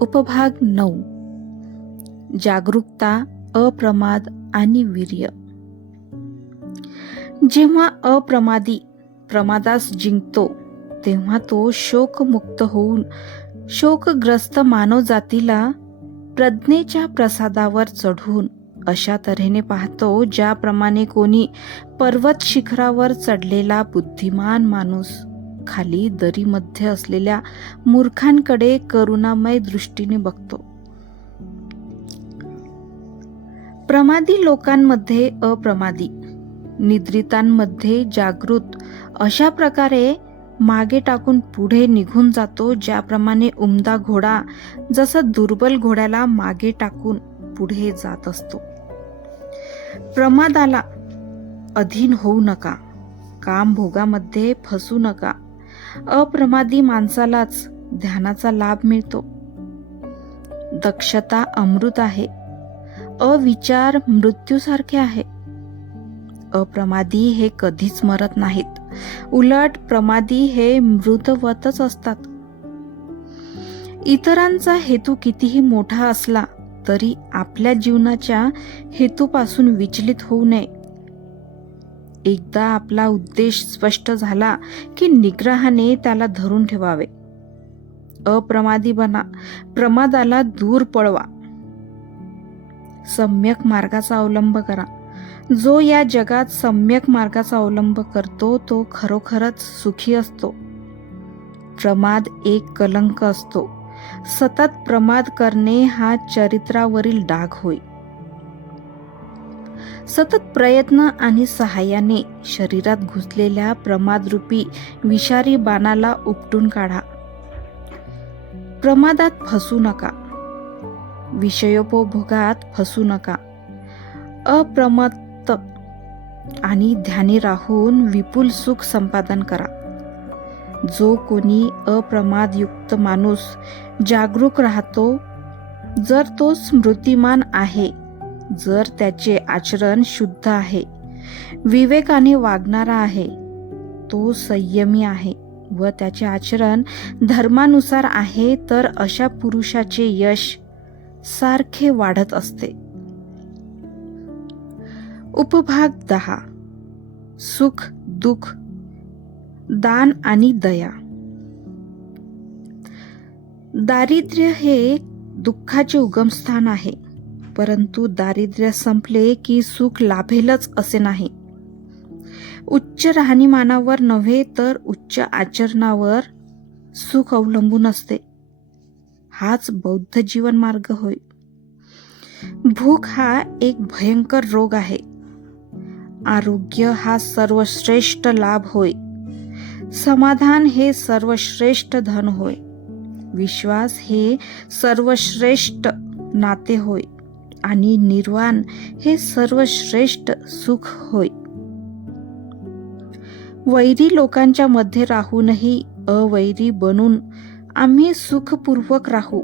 उपभाग नऊ. जागरूकता अप्रमाद आणि वीर्य. जेव्हा अप्रमादी प्रमादास जिंकतो तेव्हा तो शोकमुक्त होऊन शोकग्रस्त मानवजातीला प्रज्ञेच्या प्रसादावर चढून अशा तऱ्हेने पाहतो ज्याप्रमाणे कोणी पर्वत शिखरावर चढलेला बुद्धिमान माणूस खाली दरीमध्ये असलेल्या मूर्खांकडे करुणामय दृष्टीने बघतो. प्रमादी लोकांमध्ये अप्रमादी निद्रितांमध्ये जागृत अशा प्रकारे मागे टाकून पुढे निघून जातो ज्याप्रमाणे उमदा घोडा जसा दुर्बल घोड्याला मागे टाकून पुढे जात असतो. प्रमादाला अधीन होऊ नका काम भोगामध्ये फसू नका अप्रमादी माणसालाच ध्यानाचा लाभ मिळतो. दक्षता अमृत आहे. अविचार मृत्यूसारखे आहे. अप्रमादी हे कधीच मरत नाहीत. उलट प्रमादी हे मृतवतच असतात. इतरांचा हेतू कितीही मोठा असला तरी आपल्या जीवनाच्या हेतूपासून विचलित होऊ नये. एकदा आपला उद्देश स्पष्ट झाला की निग्रहाने त्याला धरून ठेवावे. अप्रमादी बना प्रमादाला दूर पळवा. सम्यक मार्गाचा अवलंब करा. जो या जगात सम्यक मार्गाचा अवलंब करतो तो खरोखरच सुखी असतो. प्रमाद एक कलंक असतो. सतत प्रमाद करणे हा चरित्रावरील डाग होय. सतत प्रयत्न आणि सहाय्याने शरीरात घुसलेल्या प्रमादरूपी विषारी बाणाला उपटून काढा. प्रमादात फसू नका. विषयोपभोगात फसू नका. अप्रमत्त आणि ध्यानी राहून विपुल सुख संपादन करा. जो कोणी अप्रमादयुक्त माणूस जागरूक राहतो जर तो स्मृतिमान आहे जर त्याचे आचरण शुद्ध आहे विवेकाने वागणारा आहे तो संयमी आहे व त्याचे आचरण धर्मानुसार आहे तर अशा पुरुषाचे यश सारखे वाढत असते. उपभाग दहा. सुख दुःख दान आणि दया. दारिद्र्य हे दुःखाचे उगमस्थान आहे. परंतु दारिद्र्य संपले की सुख लाभेलच असे नाही. उच्च राहणीमानावर नव्हे तर उच्च आचरणावर सुख अवलंबून असते. हाच बौद्ध जीवन मार्ग होय. भूक हा एक भयंकर रोग आहे. आरोग्य हा सर्वश्रेष्ठ लाभ होय. समाधान हे सर्वश्रेष्ठ धन होय. विश्वास हे सर्वश्रेष्ठ नाते होय. आणि निर्वाण हे सर्वश्रेष्ठ सुख होय. वैरी लोकांच्या मध्ये राहूनही अवैरी बनून आम्ही सुखपूर्वक राहू.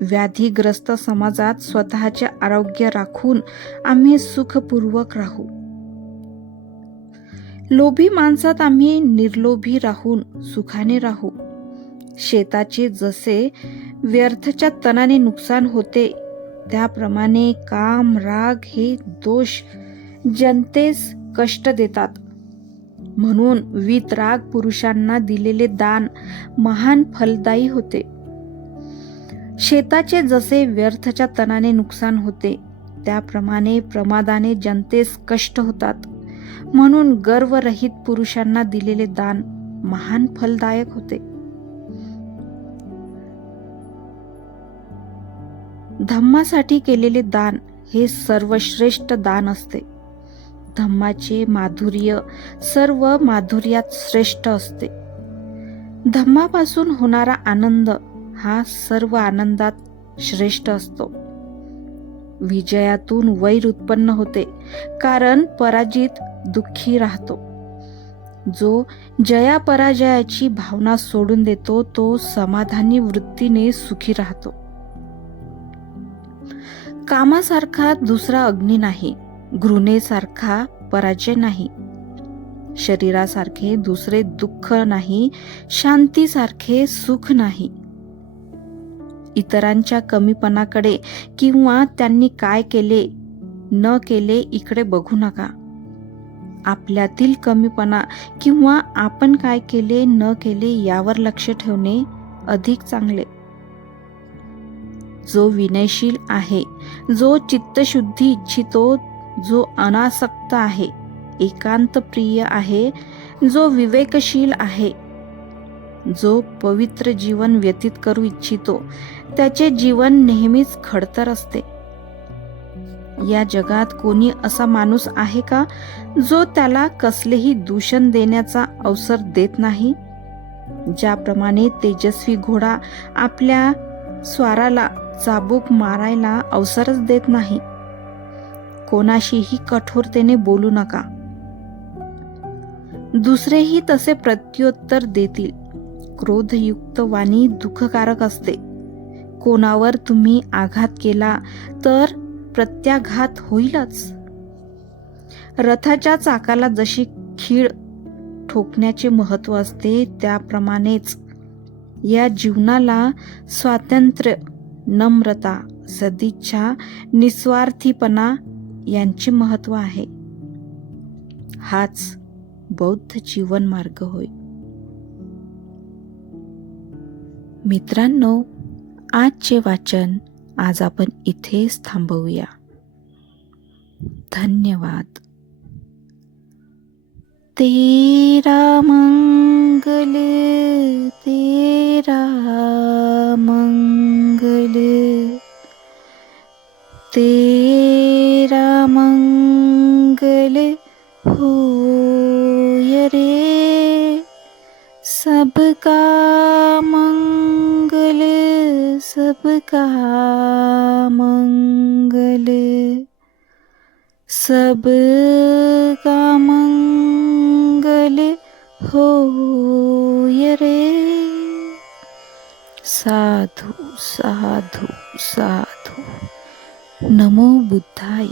व्याधीग्रस्त समाजात स्वतःचे आरोग्य राखून आम्ही सुखपूर्वक राहू. लोभी माणसात आम्ही निर्लोभी राहून सुखाने राहू. शेताचे जसे व्यर्थच्या तणाने नुकसान होते त्याप्रमाणे काम राग हे दोष जनतेस कष्ट देतात. म्हणून वितराग पुरुषांना दिलेले दान महान फलदायी होते. शेताचे जसे व्यर्थच्या तणाने नुकसान होते त्याप्रमाणे प्रमादाने जनतेस कष्ट होतात. म्हणून गर्वरहित पुरुषांना दिलेले दान महान फलदायक होते. धम्मासाठी केलेले दान हे सर्वश्रेष्ठ दान असते. धम्माचे माधुर्य सर्व माधुर्यात श्रेष्ठ असते. धम्मापासून होणारा आनंद हा सर्व आनंदात श्रेष्ठ असतो. विजयातून वैर उत्पन्न होते कारण पराजित दुःखी राहतो. जो जया पराजयाची भावना सोडून देतो तो समाधानी वृत्तीने सुखी राहतो. कामासारखा दुसरा अग्नी नाही घृणेसारखा पराजय नाही. शरीरासारखे दुसरे दुःख नाही शांतीसारखे सुख नाही. इतरांच्या कमीपणाकडे किंवा त्यांनी काय केले न केले इकडे बघू नका. आपल्यातील कमीपणा किंवा आपण काय केले न केले यावर लक्ष ठेवणे अधिक चांगले. जो विनयशील आहे जो चित्तशुद्धी इच्छितो जो अनासक्त आहे एकांत प्रिय आहे जो विवेकशील आहे जो पवित्र जीवन व्यतीत करू इच्छितो त्याचे जीवन नेहमीच खडतर असते. या जगात कोणी असा माणूस आहे का जो त्याला कसलेही दूषण देण्याचा अवसर देत नाही? ज्याप्रमाणे तेजस्वी घोडा आपल्या स्वाराला चाबूक मारायला अवसरच देत नाही. कोणाशीही कठोरतेने बोलू नका. दुसरेही तसे प्रत्युत्तर देतील. क्रोधयुक्त वाणी दुःखकारक असते. कोणावर तुम्ही आघात केला तर प्रत्याघात होईलच. रथाच्या चाकाला जशी खीळ ठोकण्याचे महत्त्व असते त्याप्रमाणेच या जीवनाला स्वातंत्र्य नम्रता सदिच्छा निस्वार्थीपणा यांचे महत्त्व आहे. हाच बौद्ध जीवन मार्ग होय. मित्रांनो आजचे वाचन आज आपण इथेच थांबवूया. धन्यवाद. तेरा मंगल तेरा सबका मंगल। सबका मंगल होय रे। साधू साधू साधू। नमो बुद्धाय।